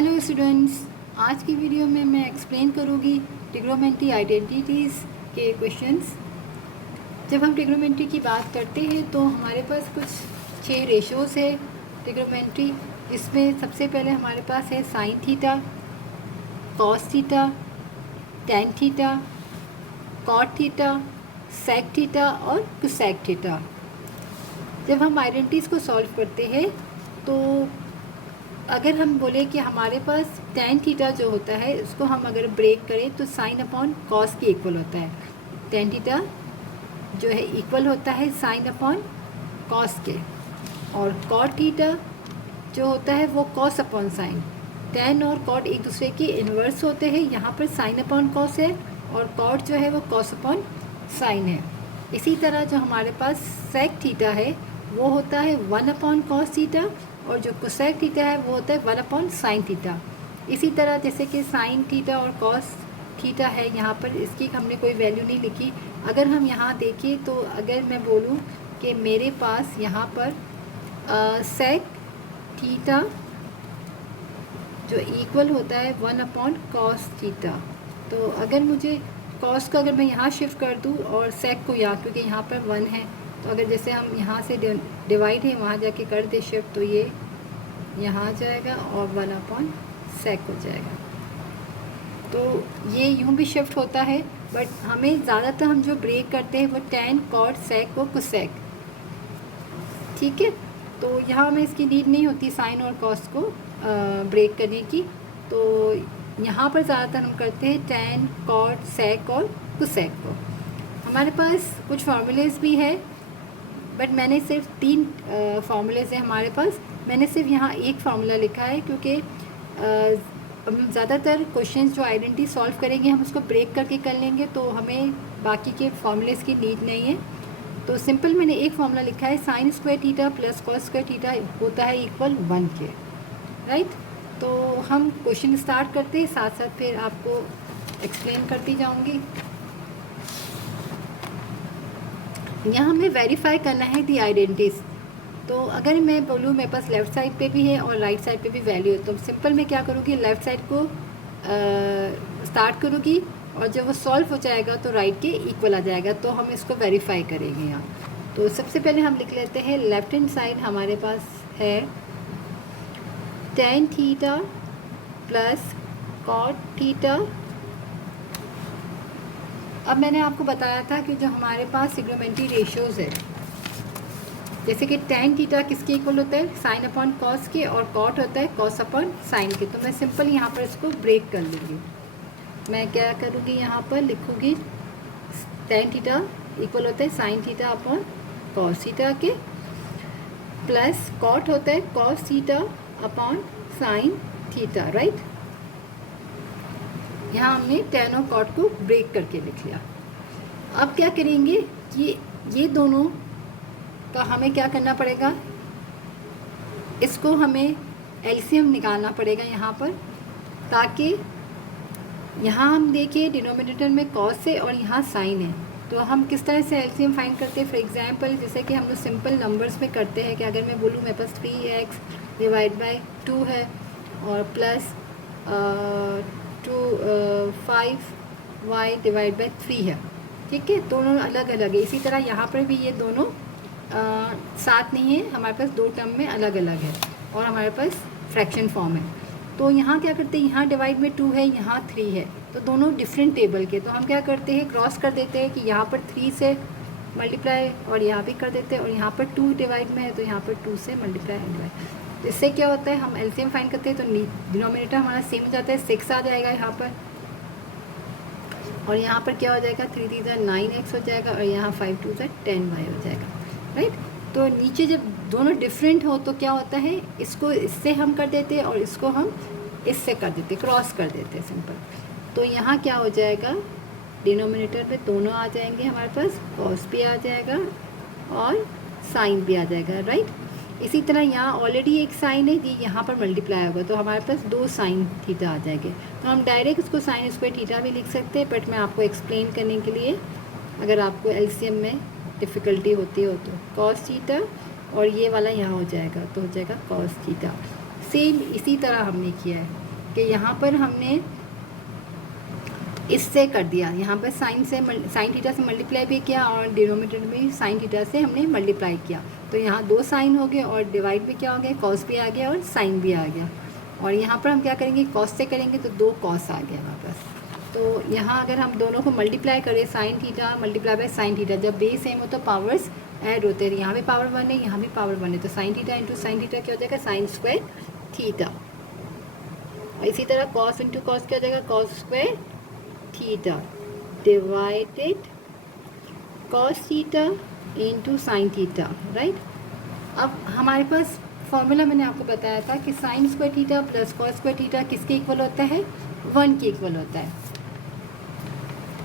Hello students, आज की video में मैं एक्सप्लेन करूँगी ट्रिग्नोमेट्री आइडेंटिटीज़ के क्वेश्चंस। जब हम ट्रिग्नोमेट्री की बात करते हैं तो हमारे पास कुछ 6 रेशोज़ है ट्रिग्नोमेट्री। इसमें सबसे पहले हमारे पास है sine theta, cos theta, tan theta, cot theta, sec theta और कोसेक थीटा। जब हम आइडेंटिटीज़ को सॉल्व करते हैं तो अगर हम बोले कि हमारे पास टैन थीटा जो होता है उसको हम अगर ब्रेक करें तो साइन अपॉन कॉस के इक्वल होता है। टैन थीटा जो है इक्वल होता है साइन अपॉन कॉस के, और कॉट थीटा जो होता है वो कॉस अपॉन साइन। टैन और कॉट एक दूसरे के इन्वर्स होते हैं। यहाँ पर साइन अपॉन कॉस है और कॉट जो है वो कॉस अपॉन साइन है। इसी तरह जो हमारे पास सेक थीटा है वो होता है 1 अपॉन कॉस थीटा, और जो कोसेक थीटा है वो होता है 1 अपॉन साइन थीटा। इसी तरह जैसे कि साइन थीटा और कॉस थीटा है, यहाँ पर इसकी हमने कोई वैल्यू नहीं लिखी। अगर हम यहाँ देखें तो अगर मैं बोलूँ कि मेरे पास यहाँ पर सेक थीटा जो इक्वल होता है 1 अपॉन कॉस थीटा, तो अगर मुझे कॉस को अगर मैं यहाँ शिफ्ट कर दूँ और सेक को यहाँ, क्योंकि यहाँ पर 1 है, तो अगर जैसे हम यहाँ से डिवाइड है वहाँ जाके कर दे शिफ्ट, तो ये यहाँ आ जाएगा और 1 अपॉन सेक हो जाएगा। तो ये यूँ भी शिफ्ट होता है, बट हमें ज़्यादातर हम जो ब्रेक करते हैं वो टैन, कॉट, सेक और कोसेक, ठीक है। तो यहाँ हमें इसकी नीड नहीं होती साइन और कॉस को ब्रेक करने की। तो यहाँ पर ज़्यादातर हम करते हैं टैन, कॉट, सेक और कोसेक को। हमारे पास कुछ फार्मूलेज भी है, बट मैंने सिर्फ 3 फार्मूलेज हैं हमारे पास। मैंने सिर्फ यहाँ एक फार्मूला लिखा है क्योंकि हम ज़्यादातर क्वेश्चंस जो आइडेंटिटी सॉल्व करेंगे हम उसको ब्रेक करके कर लेंगे, तो हमें बाकी के फार्मूलेज की नीड नहीं है। तो सिंपल मैंने एक फार्मूला लिखा है, sine square theta plus cos square theta होता है इक्वल 1 के, राइट। तो हम क्वेश्चन स्टार्ट करते हैं, साथ साथ फिर आपको एक्सप्लेन करती जाऊँगी। यहाँ हमें वेरीफाई करना है दी आइडेंटिटीज़। तो अगर मैं बोलूँ मेरे पास लेफ़्ट साइड पे भी है और राइट साइड पे भी वैल्यू है, तो सिंपल मैं क्या करूँगी, लेफ़्ट साइड को स्टार्ट करूँगी और जब वो सॉल्व हो जाएगा तो राइट के इक्वल आ जाएगा, तो हम इसको वेरीफाई करेंगे यहाँ। तो सबसे पहले हम लिख लेते हैं लेफ़्ट हैंड साइड हमारे पास है tan theta plus cot theta. अब मैंने आपको बताया था कि जो हमारे पास ट्रिग्नोमेट्री रेशियोज़ है, जैसे कि टैन थीटा किसके इक्वल होता है, साइन अपॉन कॉस के, और कॉट होता है कॉस अपॉन साइन के। तो मैं सिंपल यहाँ पर इसको ब्रेक कर लूँगी। मैं क्या करूँगी, यहाँ पर लिखूँगी टैन थीटा इक्वल होता है sine theta upon cos theta के, प्लस कॉट होता है cos theta upon sine theta, right. यहाँ हमने टैन और कॉट को ब्रेक करके लिख लिया। अब क्या करेंगे कि ये दोनों का हमें क्या करना पड़ेगा, इसको हमें एलसीएम निकालना पड़ेगा यहाँ पर, ताकि यहाँ हम देखें डिनोमिनेटर में कॉस है और यहाँ साइन है। तो हम किस तरह से एलसीएम फाइंड करते हैं, फॉर एग्जांपल जैसे कि हम लोग सिंपल नंबर्स में करते हैं कि अगर मैं बोलूँ मेरे पास 3x डिवाइड बाई 2 है और प्लस 5y डिवाइड बाई 3 है, ठीक है। दोनों अलग अलग है। इसी तरह यहाँ पर भी ये दोनों साथ नहीं है, हमारे पास 2 टर्म में अलग अलग है और हमारे पास फ्रैक्शन फॉर्म है। तो यहाँ क्या करते हैं, यहाँ डिवाइड में 2 है, यहाँ 3 है, तो दोनों डिफरेंट टेबल के। तो हम क्या करते हैं, क्रॉस कर देते हैं कि यहाँ पर 3 से मल्टीप्लाई और यहाँ भी कर देते हैं, और यहाँ पर 2 डिवाइड में है तो यहाँ पर 2 से मल्टीप्लाई एंड डिवाइड। इससे क्या होता है, हम एलसीएम फाइंड करते हैं तो डिनोमिनेटर हमारा सेम हो जाता है, 6 आ जाएगा यहाँ पर, और यहाँ पर क्या हो जाएगा, 3 3 9x हो जाएगा, और यहाँ 5 2 10y हो जाएगा, राइट। तो नीचे जब दोनों डिफरेंट हो तो क्या होता है, इसको इससे हम कर देते हैं और इसको हम इससे कर देते, क्रॉस कर देते हैं सिंपल। तो यहाँ क्या हो जाएगा, डिनोमिनेटर पे दोनों आ जाएंगे, हमारे पास कॉस भी आ जाएगा और साइन भी आ जाएगा, राइट। इसी तरह यहाँ ऑलरेडी एक साइन है, ये यहाँ पर मल्टीप्लाई होगा तो हमारे पास 2 साइन थीटा आ जाएंगे। तो हम डायरेक्ट इसको साइन स्क्वायर थीटा भी लिख सकते हैं, बट मैं आपको एक्सप्लेन करने के लिए, अगर आपको एलसीएम में डिफ़िकल्टी होती हो तो कॉस थीटा और ये वाला यहाँ हो जाएगा, तो हो जाएगा कॉस थीटा। सेम इसी तरह हमने किया है। कि यहाँ पर हमने इससे कर दिया, यहाँ पर साइन थीटा से मल्टीप्लाई भी किया और डिनोमिनेटर में साइन थीटा से हमने मल्टीप्लाई किया, तो यहाँ 2 साइन हो गए और डिवाइड भी क्या हो गया, कॉस भी आ गया और साइन भी आ गया। और यहाँ पर हम क्या करेंगे, कॉस से करेंगे तो 2 कॉस आ गया वापस। तो यहाँ अगर हम दोनों को मल्टीप्लाई करें, sine theta multiply by sine theta, जब बेस सेम हो तो पावर्स ऐड होते हैं, यहाँ भी पावर 1 है, यहाँ भी पावर 1 है, तो sine theta into sine theta क्या हो जाएगा, साइन स्क्वायर थीटा। और इसी तरह कॉस इंटू कॉस क्या हो जाएगा, cos square theta divided cos theta into sine theta, right. अब हमारे पास फॉर्मूला मैंने आपको बताया था कि sine square theta plus cos square theta किसके इक्वल होता है, 1 के इक्वल होता है।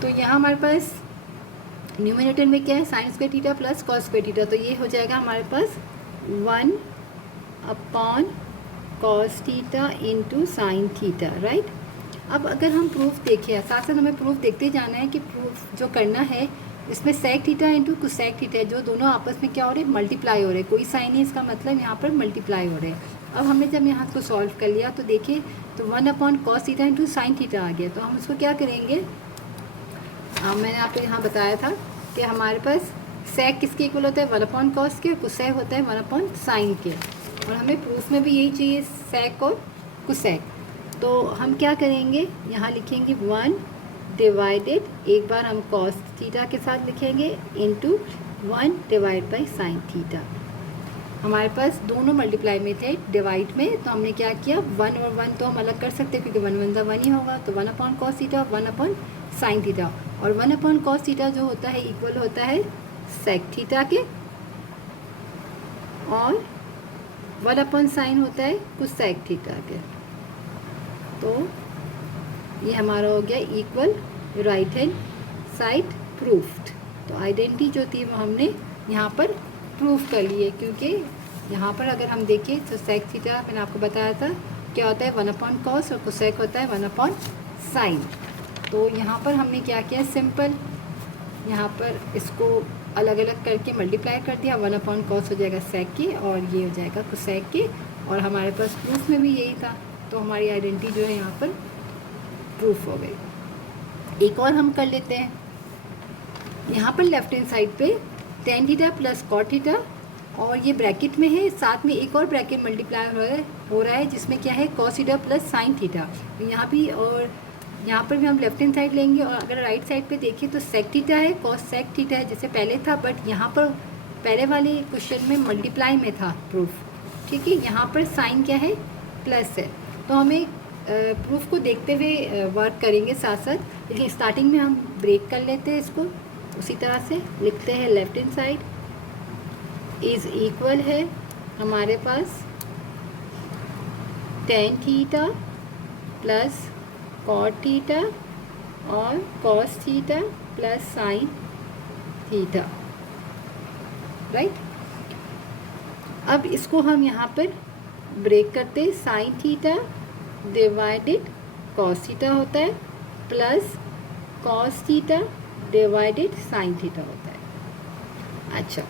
तो यहाँ हमारे पास न्यूमरेटर में क्या है, sine square theta plus cos square theta, तो ये हो जाएगा हमारे पास 1 upon cos theta into sine theta, right. अब अगर हम प्रूफ देखें, साथ साथ हमें प्रूफ देखते जाना है कि प्रूफ जो करना है इसमें sec theta into cosec theta है, जो दोनों आपस में क्या हो रहे हैं, मल्टीप्लाई हो रहे हैं, कोई साइन है, इसका मतलब यहाँ पर मल्टीप्लाई हो रहे हैं। अब हमने जब यहाँ को सॉल्व कर लिया तो देखिए, तो 1 upon cos theta into sine theta आ गया, तो हम इसको क्या करेंगे, मैंने आपको यहाँ बताया था कि हमारे पास सेक किसके इक्वल होता है, 1 अपॉन कॉस के, और कुसेक होता है 1 अपॉन साइन के, और हमें प्रूफ में भी यही चाहिए, सेक और कुसेक। तो हम क्या करेंगे, यहाँ लिखेंगे 1 डिवाइडेड, एक बार हम कॉस थीटा के साथ लिखेंगे, into 1 divide by sine theta. हमारे पास दोनों मल्टीप्लाई में थे, डिवाइड में, तो हमने क्या किया, 1 और 1 तो हम अलग कर सकते हैं क्योंकि 1 1 ज़ा 1 ही होगा, तो 1 upon cos theta 1 upon sine theta, और 1 अपॉन कॉस थीटा जो होता है इक्वल होता है सेक थीटा के, और 1 अपॉन साइन होता है कुसेक थीटा के। तो ये हमारा हो गया equal right hand side proofed. तो आइडेंटिटी जो थी वो हमने यहाँ पर प्रूफ कर ली है, क्योंकि यहाँ पर अगर हम देखें तो सेक थीटा मैंने आपको बताया था क्या होता है, 1 अपॉन कॉस, और कुसेक होता है 1 अपॉन साइन। तो यहाँ पर हमने क्या किया, सिंपल यहाँ पर इसको अलग अलग करके मल्टीप्लाई कर दिया, 1 अपॉन कॉस हो जाएगा सेक के, और ये हो जाएगा कुसेक के, और हमारे पास प्रूफ में भी यही था, तो हमारी आइडेंटिटी जो है यहाँ पर प्रूफ हो गई। एक और हम कर लेते हैं, यहाँ पर लेफ्ट हैंड साइड पे tan theta plus cot theta, और ये ब्रैकेट में है, साथ में एक और ब्रैकेट मल्टीप्लाई हो रहा है जिसमें क्या है, cos theta plus sine theta. यहाँ भी और यहाँ पर भी हम लेफ्ट हैंड साइड लेंगे, और अगर राइट साइड पे देखें तो सेक थीटा है, कॉस सेक थीटा है जैसे पहले था, बट यहाँ पर पहले वाले क्वेश्चन में मल्टीप्लाई में था प्रूफ, ठीक है। यहाँ पर साइन क्या है, प्लस है, तो हमें प्रूफ को देखते हुए वर्क करेंगे साथ साथ, लेकिन स्टार्टिंग में हम ब्रेक कर लेते हैं इसको, उसी तरह से लिखते हैं, left hand side is equal है हमारे पास tan theta plus cot theta और cos theta plus sine theta, right. अब इसको हम यहाँ पर ब्रेक करते, sine theta divided cos theta होता है plus cos theta divided sine theta होता है। अच्छा,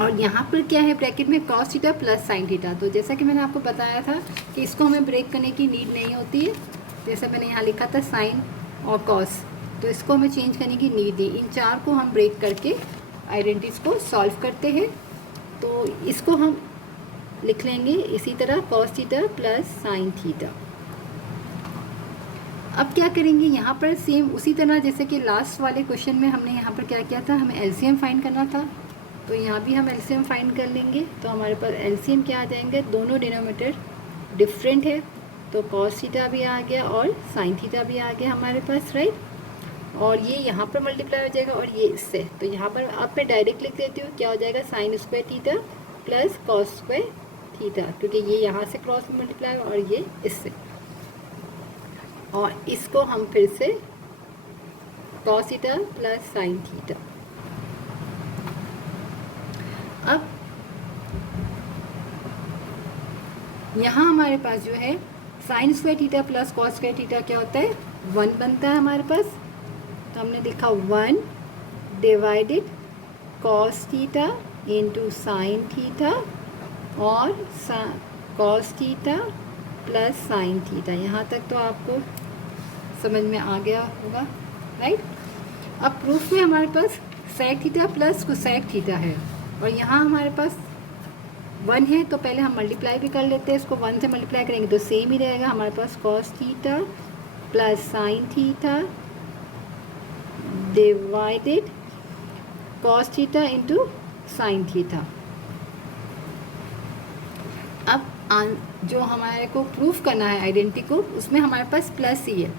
और यहाँ पर क्या है, ब्रैकेट में cos theta plus sine theta. तो जैसा कि मैंने आपको बताया था कि इसको हमें ब्रेक करने की नीड नहीं होती है, जैसा मैंने यहाँ लिखा था साइन और कॉस, तो इसको हमें चेंज करने की नीड नहीं। इन चार को हम ब्रेक करके आइडेंटिटीज़ को सॉल्व करते हैं। तो इसको हम लिख लेंगे इसी तरह, cos theta plus sine theta. अब क्या करेंगे, यहाँ पर सेम उसी तरह जैसे कि लास्ट वाले क्वेश्चन में हमने यहाँ पर क्या किया था, हमें एलसीएम फाइंड करना था, तो यहाँ भी हम एलसीएम फाइंड कर लेंगे। तो हमारे पास एलसीएम क्या आ जाएंगे, दोनों डिनोमिनेटर डिफरेंट है, तो कॉस थीटा भी आ गया और साइन थीटा भी आ गया हमारे पास, राइट। और ये यहाँ पर मल्टीप्लाई हो जाएगा और ये इससे, तो यहाँ पर अब मैं डायरेक्ट लिख देती हूँ, क्या हो जाएगा, sine square theta plus cos square theta, क्योंकि ये यहाँ से क्रॉस मल्टीप्लाई और ये इससे, और इसको हम फिर से cos theta plus sine theta. अब यहाँ हमारे पास जो है sine square theta plus cos square theta क्या होता है, 1 बनता है हमारे पास। तो हमने लिखा 1 divided cos theta into sine theta और cos theta plus sine theta. यहाँ तक तो आपको समझ में आ गया होगा, राइट। अब प्रूफ में हमारे पास sec theta plus cosec theta है और यहाँ हमारे पास 1 है, तो पहले हम मल्टीप्लाई भी कर लेते हैं। इसको 1 से मल्टीप्लाई करेंगे तो सेम ही रहेगा हमारे पास cos theta plus sine theta divided cos theta into sine theta. अब जो हमारे को प्रूफ करना है आइडेंटिटी को, उसमें हमारे पास प्लस ही है।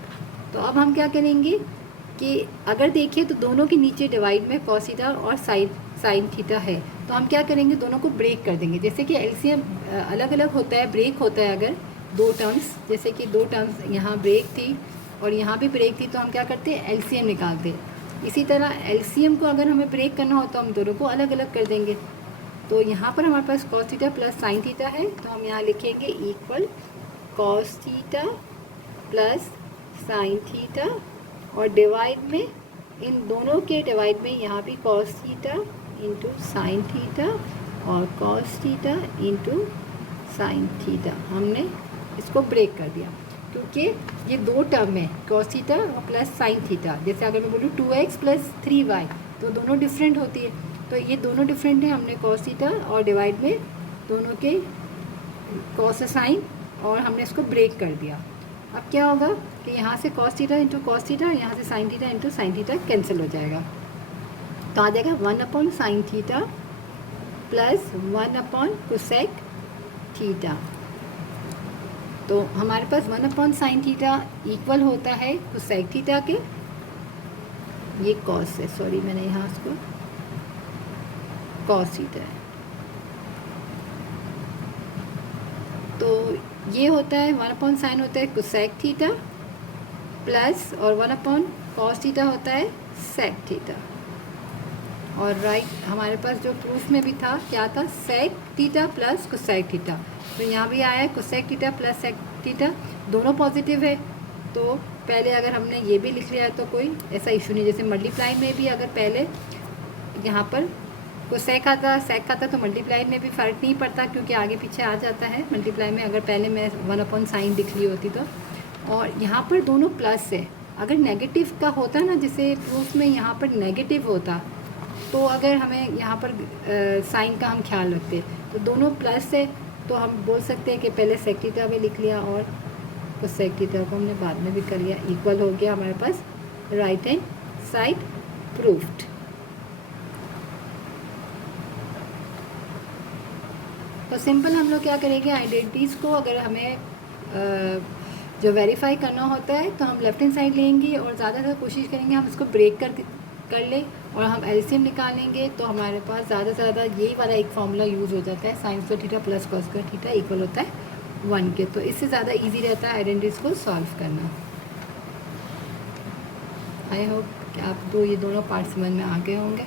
तो अब हम क्या करेंगे कि अगर देखें तो दोनों के नीचे डिवाइड में कॉस थीटा और साइन थीटा है, तो हम क्या करेंगे, दोनों को ब्रेक कर देंगे। जैसे कि एलसीएम अलग अलग होता है, ब्रेक होता है अगर दो टर्म्स, जैसे कि दो टर्म्स यहाँ ब्रेक थी और यहाँ भी ब्रेक थी, तो हम क्या करते हैं, एलसीएम निकालते हैं। इसी तरह एलसीएम को अगर हमें ब्रेक करना हो तो हम दोनों को अलग अलग कर देंगे। तो यहाँ पर हमारे पास cos theta plus sine theta है, तो हम यहाँ लिखेंगे equal cos theta plus sine theta और डिवाइड में इन दोनों के डिवाइड में यहाँ भी cos theta into sine theta और cos theta into sine theta. हमने इसको ब्रेक कर दिया क्योंकि ये दो टर्म है, कॉस थीटा और प्लस साइन थीटा। जैसे अगर मैं बोलूँ 2x प्लस 3y, तो दोनों डिफरेंट होती है, तो ये दोनों डिफरेंट है। हमने कॉस थीटा और डिवाइड में दोनों के कॉस साइन और हमने इसको ब्रेक कर दिया। अब क्या होगा कि यहाँ से cos theta into cos theta, यहाँ से sine theta into sine theta cancel हो जाएगा, तो आ जाएगा 1 sine theta plus 1 cosec theta. तो हमारे पास 1 साइन थीटा इक्वल होता है कोसेक थीटा के, ये कॉस है, सॉरी मैंने यहाँ इसको कॉस थीटा है, तो ये होता है 1 साइन होता है कोसेक थीटा प्लस और 1 कॉस थीटा होता है सेक थीटा। और राइट हमारे पास जो प्रूफ में भी था क्या था, sec theta plus cosec theta, तो यहाँ भी आया है cosec theta plus sec theta, दोनों पॉजिटिव है। तो पहले अगर हमने ये भी लिख लिया है तो कोई ऐसा इशू नहीं। जैसे मल्टीप्लाई में भी अगर पहले यहाँ पर कोसेक आता सेक आता तो मल्टीप्लाई में भी फ़र्क नहीं पड़ता क्योंकि आगे पीछे आ जाता है मल्टीप्लाई में, अगर पहले मैं 1 साइन लिख ली होती तो। और यहाँ पर दोनों प्लस है, अगर नेगेटिव का होता ना, जैसे प्रूफ में यहाँ पर नेगेटिव होता तो अगर हमें यहाँ पर साइन का हम ख्याल रखते, तो दोनों प्लस है तो हम बोल सकते हैं कि पहले सेक थीटा में लिख लिया और कोसेक थीटा को हमने बाद में भी कर लिया, इक्वल हो गया हमारे पास राइट हैंड साइड प्रूफ्ड। तो सिंपल हम लोग क्या करेंगे, आइडेंटिटीज़ को अगर हमें जो वेरीफाई करना होता है तो हम लेफ्ट हैंड साइड लेंगे और ज़्यादातर कोशिश करेंगे हम इसको ब्रेक कर लें और हम एलसीएम निकालेंगे, तो हमारे पास ज़्यादा से ज़्यादा यही वाला एक फॉर्मूला यूज़ हो जाता है, sine square theta plus cos square theta equal होता है 1 के। तो इससे ज़्यादा इजी रहता है आइडेंटिटीज़ को सॉल्व करना। आई होप कि आपको ये दोनों पार्ट समझ में आ गए होंगे।